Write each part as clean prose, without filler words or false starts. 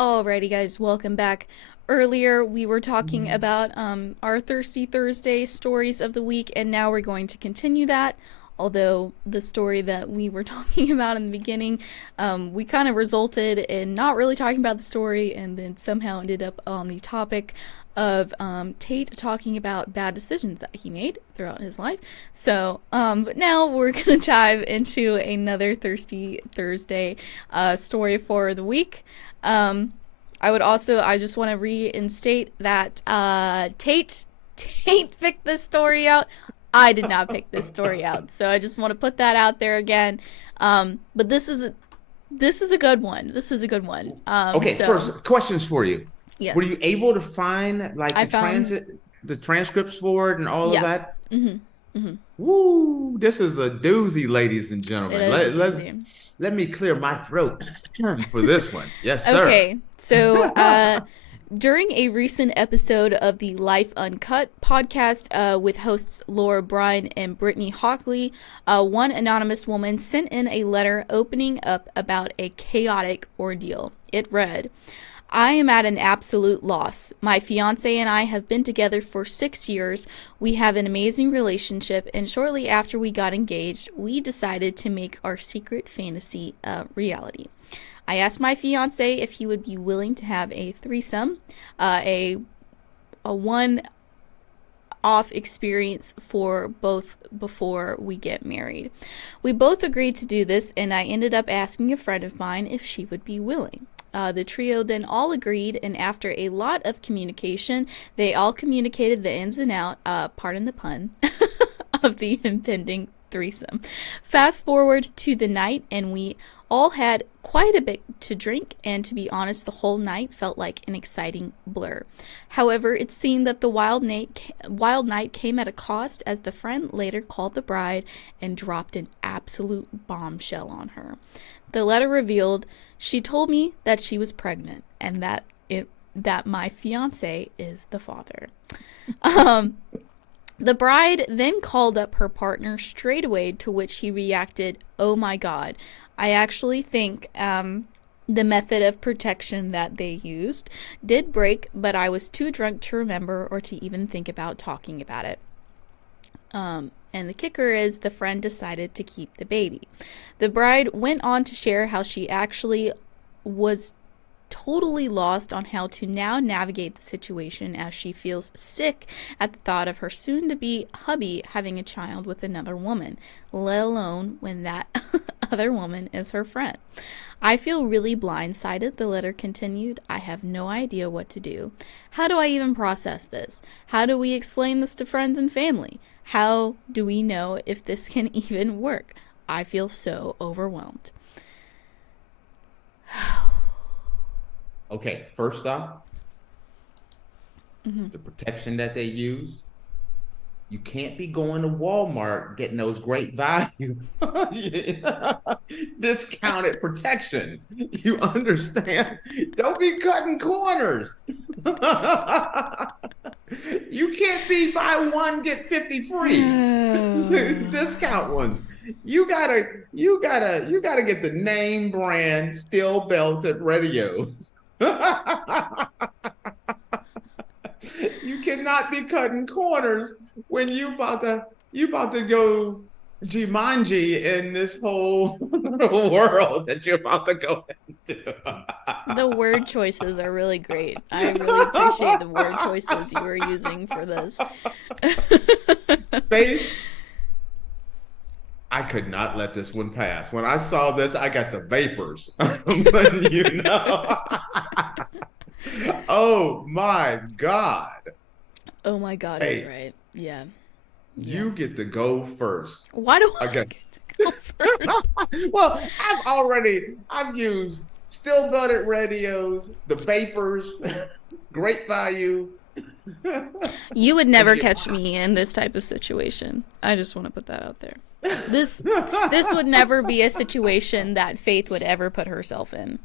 Alrighty, guys, welcome back. Earlier, we were talking about our Thirsty Thursday stories of the week, and now we're going to continue that. Although the story that we were talking about in the beginning, we kind of resulted in not really talking about the story, and then somehow ended up on the topic of Tate talking about bad decisions that he made throughout his life. So, but now we're going to dive into another Thirsty Thursday story for the week. I just want to reinstate that Tate picked this story out. I did not pick this story out, so I just want to put that out there again. But this is a good one. This is a good one. Okay, first questions for you. Yes. Were you able to find like the transcripts for it and all of that? Woo! This is a doozy, ladies and gentlemen. Let me clear my throat for this one. Yes, sir. Okay, so during a recent episode of the Life Uncut podcast with hosts Laura Bryan and Brittany Hockley, one anonymous woman sent in a letter opening up about a chaotic ordeal. It read, "I am at an absolute loss. My fiance and I have been together for 6 years. We have an amazing relationship, and shortly after we got engaged, we decided to make our secret fantasy a reality. I asked my fiance if he would be willing to have a threesome, a one-off experience for both before we get married. We both agreed to do this, and I ended up asking a friend of mine if she would be willing. The trio then all agreed, and after a lot of communication, they all communicated the ins and out, pardon the pun, of the impending threesome. Fast forward to the night, and we all had quite a bit to drink, and to be honest, the whole night felt like an exciting blur. However, it seemed that the wild night came at a cost, as the friend later called the bride and dropped an absolute bombshell on her. The letter revealed she told me that she was pregnant, and that my fiance is the father. The bride then called up her partner straight away, to which he reacted, "Oh my God." I actually think the method of protection that they used did break, but I was too drunk to remember or to even think about talking about it. And the kicker is the friend decided to keep the baby. The bride went on to share how she actually was totally lost on how to now navigate the situation, as she feels sick at the thought of her soon-to-be hubby having a child with another woman, let alone when that other woman is her friend. I feel really blindsided, the letter continued. I have no idea what to do. How do I even process this? How do we explain this to friends and family? How do we know if this can even work? I feel so overwhelmed. Okay, first off, the protection that they use, you can't be going to Walmart getting those great value discounted protection. You understand? Don't be cutting corners. You can't be buy one get 50 free discount ones. You gotta get the name brand steel belted radios. You cannot be cutting corners when you about to go Jumanji in this whole world that you're about to go into. The word choices are really great. I really appreciate the word choices you were using for this. Faith, I could not let this one pass. When I saw this, I got the vapors. But you know. Oh my God. Oh my God is right. Yeah. You get to go first. Why do I get to go first? Well, I've used steel belted radios, the vapors, great value. You would never catch me in this type of situation. I just want to put that out there. This would never be a situation that Faith would ever put herself in.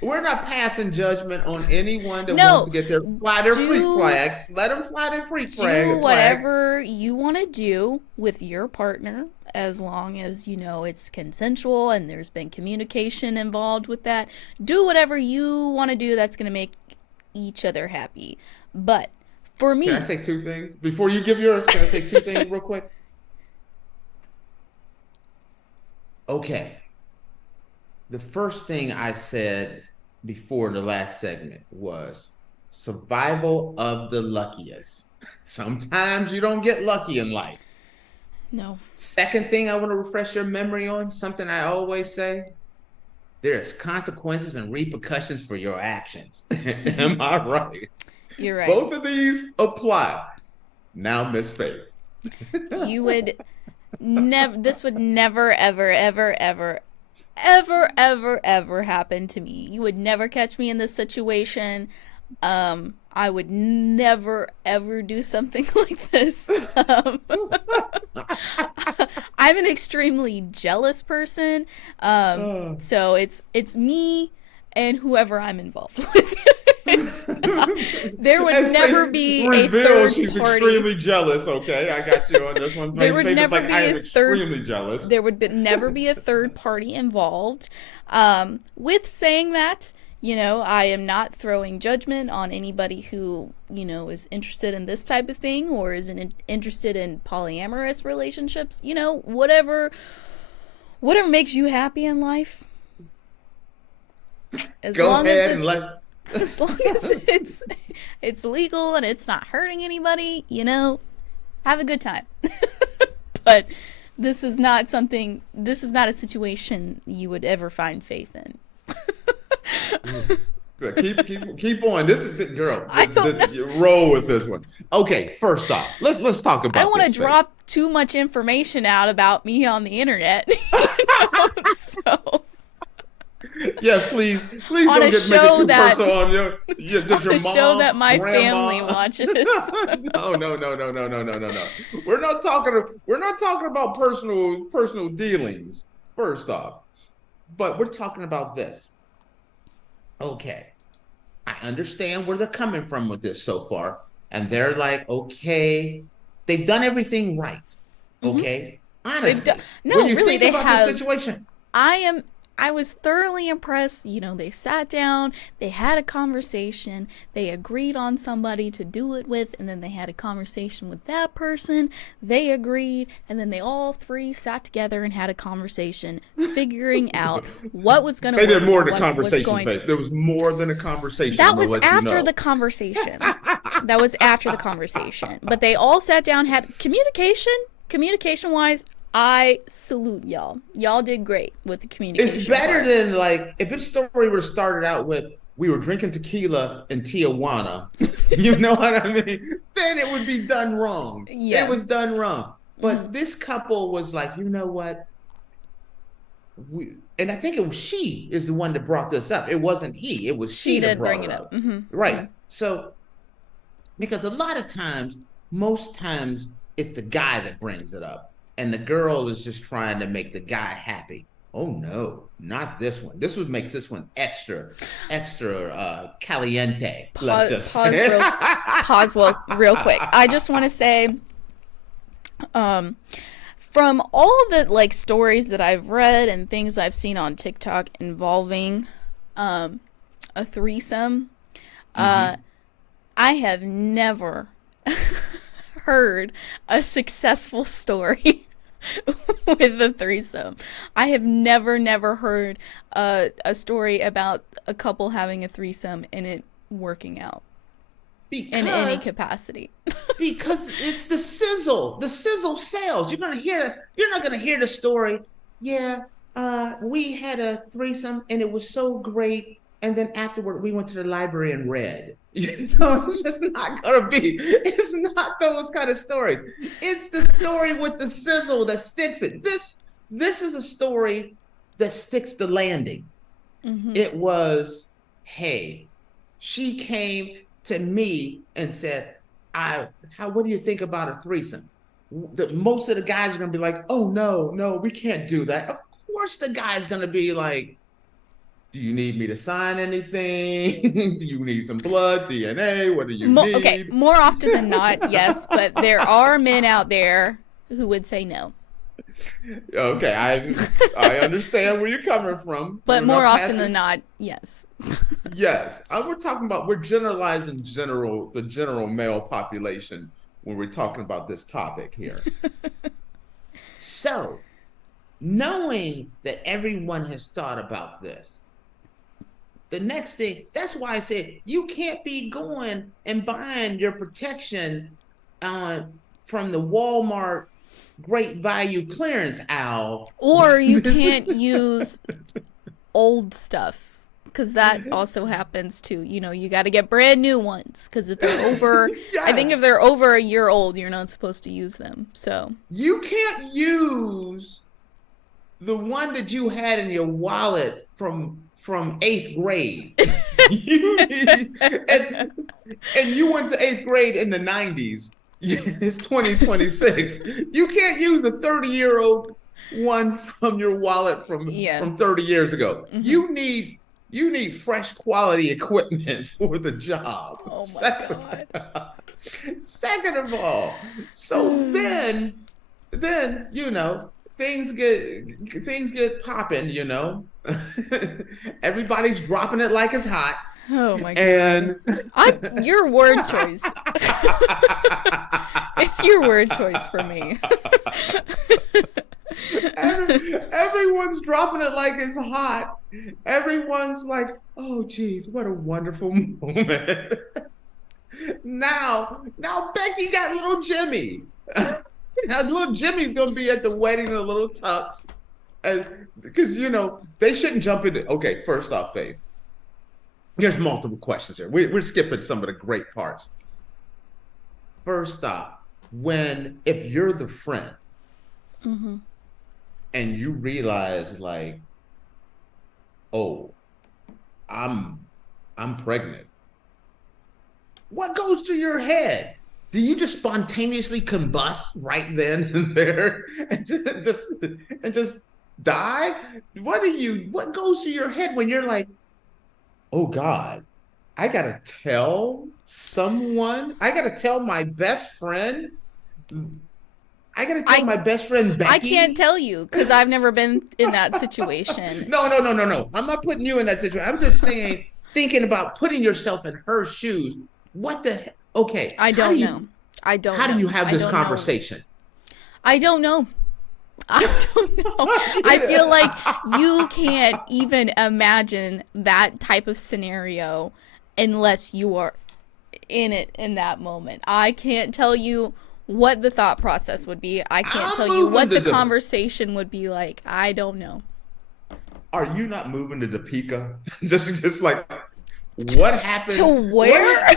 We're not passing judgment on anyone that wants to get their fly their freak flag. Let them fly their freak flag. Do whatever you want to do with your partner. as long as, it's consensual and there's been communication involved with that. Do whatever you want to do that's going to make each other happy. But for me... Can I say two things? Before you give yours, can I say two things real quick? Okay. The first thing I said before the last segment was survival of the luckiest. Sometimes you don't get lucky in life. No. Second thing I want to refresh your memory on, something I always say, there's consequences and repercussions for your actions. Am I right? You're right. Both of these apply. Now, Miss Faith. You would never, this would never, ever, ever, ever, ever, ever, ever happen to me. You would never catch me in this situation. I would never, ever do something like this. I'm an extremely jealous person. So it's me and whoever I'm involved with. There would never be a third she's party. Extremely jealous. Okay, I got you on this one. There would never be a third. Extremely jealous. There would never be a third party involved. With saying that, I am not throwing judgment on anybody who, is interested in this type of thing or is interested in polyamorous relationships. Whatever makes you happy in life. As long as it's legal and it's not hurting anybody, have a good time. But this is not a situation you would ever find faith in. Keep on. This is the girl. Roll with this one. Okay, first off, let's talk about. I want to drop too much information out about me on the internet. So. Yeah, please On don't a make it show too that personal on your mom, show that my grandma. family watches. No. We're not talking about personal dealings. First off, but we're talking about this. Okay, I understand where they're coming from with this so far, and they're like, okay, they've done everything right. Okay, honestly, when you think about the situation, I was thoroughly impressed. They sat down, they had a conversation, they agreed on somebody to do it with, and then they had a conversation with that person, they agreed, and then they all three sat together and had a conversation, figuring out what was going to work. They did more than a conversation, There was more than a conversation. That was after the conversation. That was after the conversation. But they all sat down, had communication-wise, I salute y'all. Y'all did great with the communication. It's better than if this story were started out with we were drinking tequila in Tijuana. You know what I mean? Then it would be done wrong. Yeah. It was done wrong. But this couple was like, you know what? And I think she is the one that brought this up. It wasn't he. It was she that brought it up. Right. Mm-hmm. So, because a lot of times, most times, it's the guy that brings it up. And the girl is just trying to make the guy happy. Oh no, not this one. This one makes this one extra caliente. Pause real quick. I just want to say, from all the stories that I've read and things I've seen on TikTok involving a threesome, I have never heard a successful story with the threesome. I have never heard a story about a couple having a threesome and it working out in any capacity. Because it's the sizzle. The sizzle sells. You're not gonna hear the story. Yeah, we had a threesome and it was so great. And then afterward, we went to the library and read. It's just not gonna be. It's not those kind of stories. It's the story with the sizzle that sticks it. This is a story that sticks the landing. It was, hey, she came to me and said, what do you think about a threesome? Most of the guys are gonna be like, oh no, we can't do that. Of course, the guy's gonna be like, do you need me to sign anything? Do you need some blood, DNA? What do you need? Okay, more often than not, yes, but there are men out there who would say no. Okay, I understand where you're coming from. But more often than not, yes. Yes. We're generalizing the general male population when we're talking about this topic here. So, knowing that everyone has thought about this, the next thing, that's why I said you can't be going and buying your protection from the Walmart great value clearance aisle. Or you can't use old stuff, because that also happens too. You got to get brand new ones, because if they're over, yes. I think if they're over a year old, you're not supposed to use them. So you can't use the one that you had in your wallet from 8th grade. and you went to 8th grade in the 90s. It's 2026. You can't use the 30-year-old one from your wallet from 30 years ago. Mm-hmm. You need fresh quality equipment for the job. Oh my God. Second of all, so then things get popping. Everybody's dropping it like it's hot. Oh my God. Your word choice. It's your word choice for me. Everyone's dropping it like it's hot. Everyone's like, oh geez, what a wonderful moment. Now Becky got little Jimmy. Now little Jimmy's gonna be at the wedding in a little tux. And because they shouldn't jump into. Okay, first off, Faith, there's multiple questions here. We're skipping some of the great parts. First off, if you're the friend, mm-hmm. and you realize like, oh, I'm pregnant, what goes to your head? Do you just spontaneously combust right then and there and just die? What goes to your head when you're like, oh God, I gotta tell someone, I gotta tell my best friend, my best friend Becky? I can't tell you because I've never been in that situation. No. I'm not putting you in that situation. I'm just saying, thinking about putting yourself in her shoes. What the heck? Okay. I don't know. How do you have this conversation? I don't know. I feel like you can't even imagine that type of scenario unless you are in it in that moment. I can't tell you what the thought process would be. I can't tell you what the conversation would be like. I don't know. Are you not moving to Topeka? just like, what happened? To where?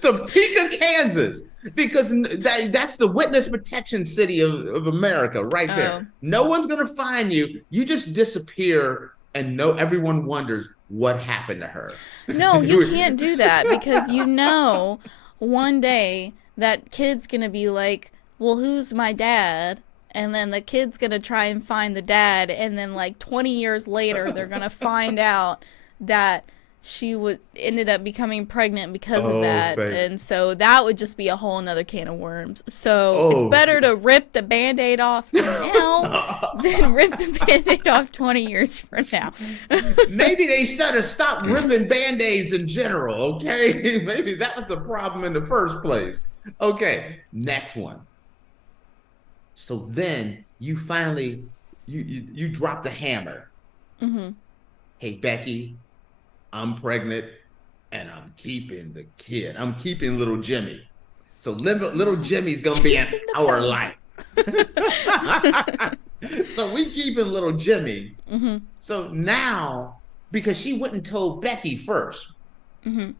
Topeka, Kansas. Because that's the witness protection city of America right there. No one's going to find you. You just disappear and everyone wonders what happened to her. No, you can't do that because one day that kid's going to be like, well, who's my dad? And then the kid's going to try and find the dad. And then like 20 years later, they're going to find out that she ended up becoming pregnant because of that. Thanks. And so that would just be a whole nother can of worms. So it's better to rip the Band-Aid off now than rip the Band-Aid off 20 years from now. Maybe they should have stopped ripping Band-Aids in general, okay? Maybe that was the problem in the first place. Okay, next one. So then you finally, you drop the hammer. Mm-hmm. Hey, Becky, I'm pregnant and I'm keeping the kid. I'm keeping little Jimmy. So little Jimmy's going to be in our life. So we keeping little Jimmy. Mm-hmm. So now, because she went and told Becky first. Mm-hmm.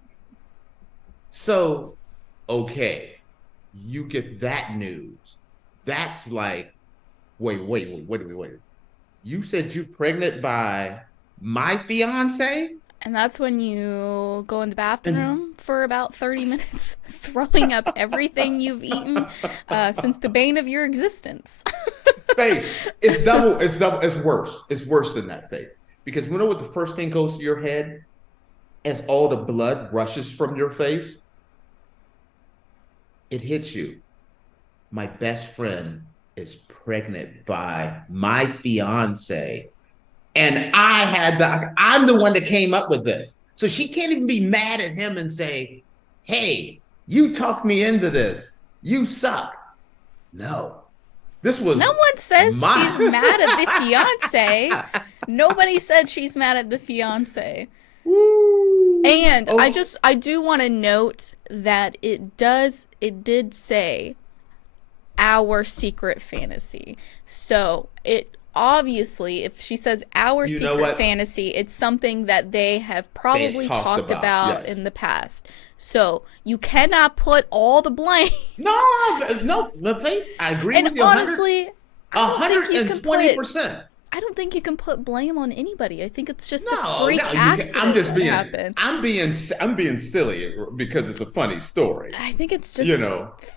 So, okay, you get that news. That's like, wait. You said you're pregnant by my fiance? And that's when you go in the bathroom for about 30 minutes, throwing up everything you've eaten since the bane of your existence. Faith, it's double. It's worse. It's worse than that, Faith. Because you know what the first thing goes to your head as all the blood rushes from your face? It hits you. My best friend is pregnant by my fiance. And I'm the one that came up with this. So she can't even be mad at him and say, hey, you talked me into this. You suck. No. This was no one says she's mad at the fiance. Nobody said she's mad at the fiance. Woo. And I do want to note that it did say our secret fantasy. So it obviously, if she says our secret fantasy, it's something that they have probably talked about in the past. So you cannot put all the blame. No, Faith, I agree with you. And honestly, 120%. I don't think you can put blame on anybody. I think it's just a freak accident. I'm being silly because it's a funny story. I think it's just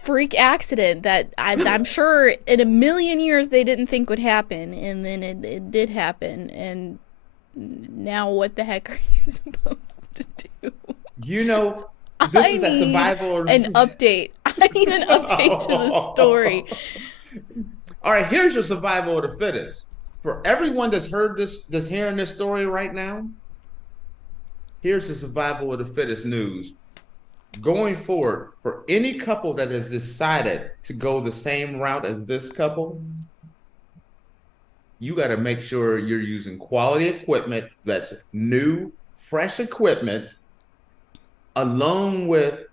freak accident that I'm sure in a million years they didn't think would happen, and then it did happen. And now what the heck are you supposed to do? This is a survival. An update. I need an update to the story. All right, here's your survival of the fittest. For everyone that's heard that's hearing this story right now, here's the survival of the fittest news. Going forward, for any couple that has decided to go the same route as this couple, you got to make sure you're using quality equipment that's new, fresh equipment, along with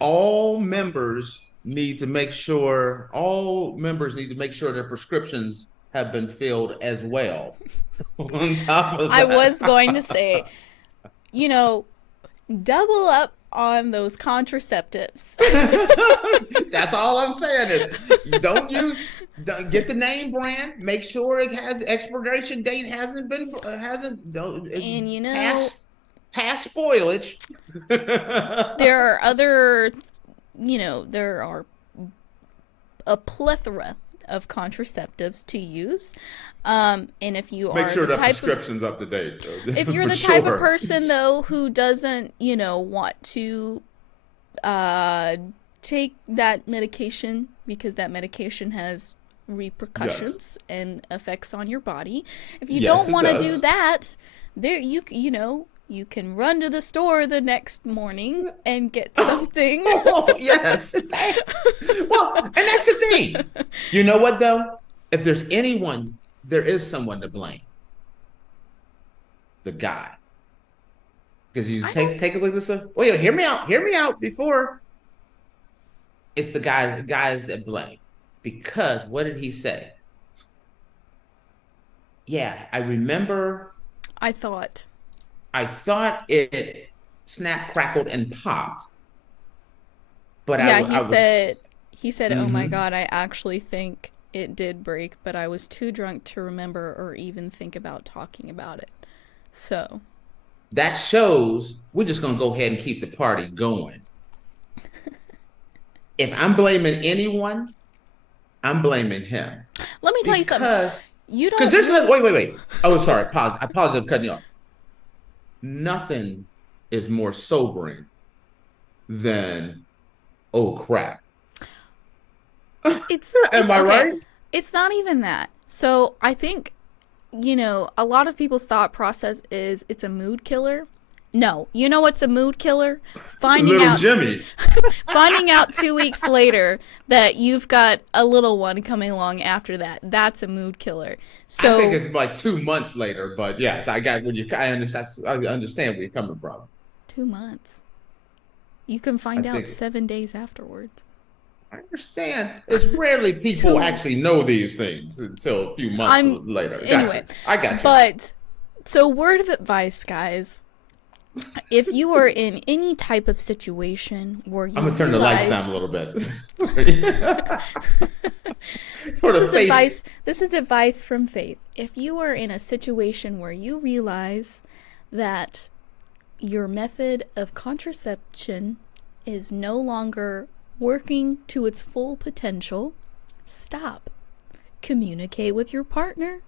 all members need to make sure their prescriptions have been filled as well. On top of that, I was going to say, double up on those contraceptives. That's all I'm saying. Don't get the name brand. Make sure it has expiration date hasn't past spoilage. There are other, there are a plethora of contraceptives to use, and if you make sure the prescription's up to date. If you're the type of person though who doesn't, want to take that medication because that medication has repercussions and effects on your body, if you don't want to do that, there you can run to the store the next morning and get something. Yes. Well, and that's the thing. You know what, though? If there's anyone, there is someone to blame. The guy. Because you take a look at this. Well, hear me out before. It's the guys that blame. Because what did he say? Yeah, I remember. I thought it snapped, crackled, and popped. But he said, "Oh my God, I actually think it did break, but I was too drunk to remember or even think about talking about it." So that shows we're just gonna go ahead and keep the party going. If I'm blaming anyone, I'm blaming him. Let me tell you something. You don't. Because there's wait. Oh, sorry. I apologize for cutting you off. Nothing is more sobering than, oh crap. Am I right? It's not even that. So I think, a lot of people's thought process is it's a mood killer. No, you know what's a mood killer? Jimmy. Finding out 2 weeks later that you've got a little one coming along after that. That's a mood killer. So I think it's like 2 months later, but yes, I understand where you're coming from. 2 months. You can find out 7 days afterwards. I understand. It's rarely people actually know these things until a few months later. Anyway, I got you. But so word of advice, guys. If you are in any type of situation where you I'm gonna turn the lights down a little bit. This is advice from Faith. If you are in a situation where you realize that your method of contraception is no longer working to its full potential, stop. Communicate with your partner.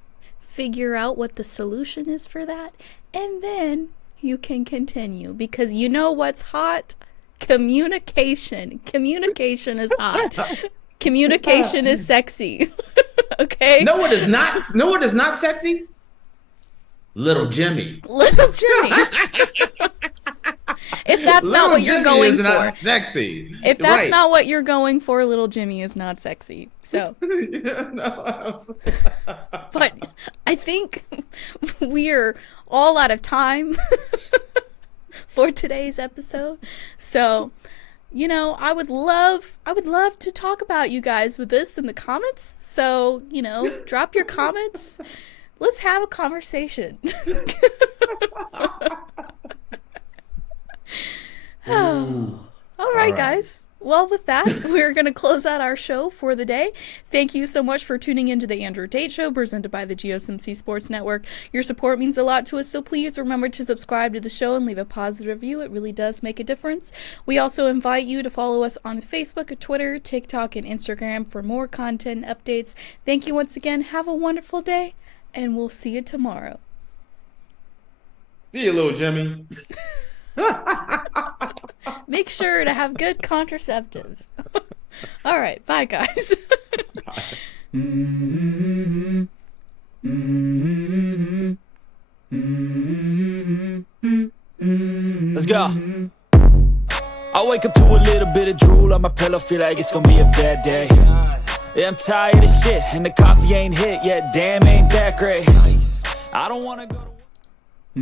Figure out what the solution is for that, and then you can continue, because you know what's hot? Communication. Communication is hot. Communication is sexy. Okay? No, it is not. No, it is not sexy. Little Jimmy. Little Jimmy. If that's not what you're going for. Not sexy. If that's not what you're going for, little Jimmy is not sexy. So. Yeah, no. But I think we're all out of time for today's episode. So, you know, I would love to talk about you guys with this in the comments. So, you know, drop your comments. Let's have a conversation. Oh. All right, guys. Well, with that, we're going to close out our show for the day. Thank you so much for tuning into the Andrew Tate Show, presented by the GSMC Sports Network. Your support means a lot to us, so please remember to subscribe to the show and leave a positive review. It really does make a difference. We also invite you to follow us on Facebook, Twitter, TikTok, and Instagram for more content updates. Thank you once again. Have a wonderful day, and we'll see you tomorrow. See you, little Jimmy. Make sure to have good contraceptives. All right. Bye, guys. Bye. Let's go. I wake up to a little bit of drool on my pillow, feel like it's gonna be a bad day. Yeah, I'm tired of shit, and the coffee ain't hit yet. Damn, ain't that great. I don't wanna go to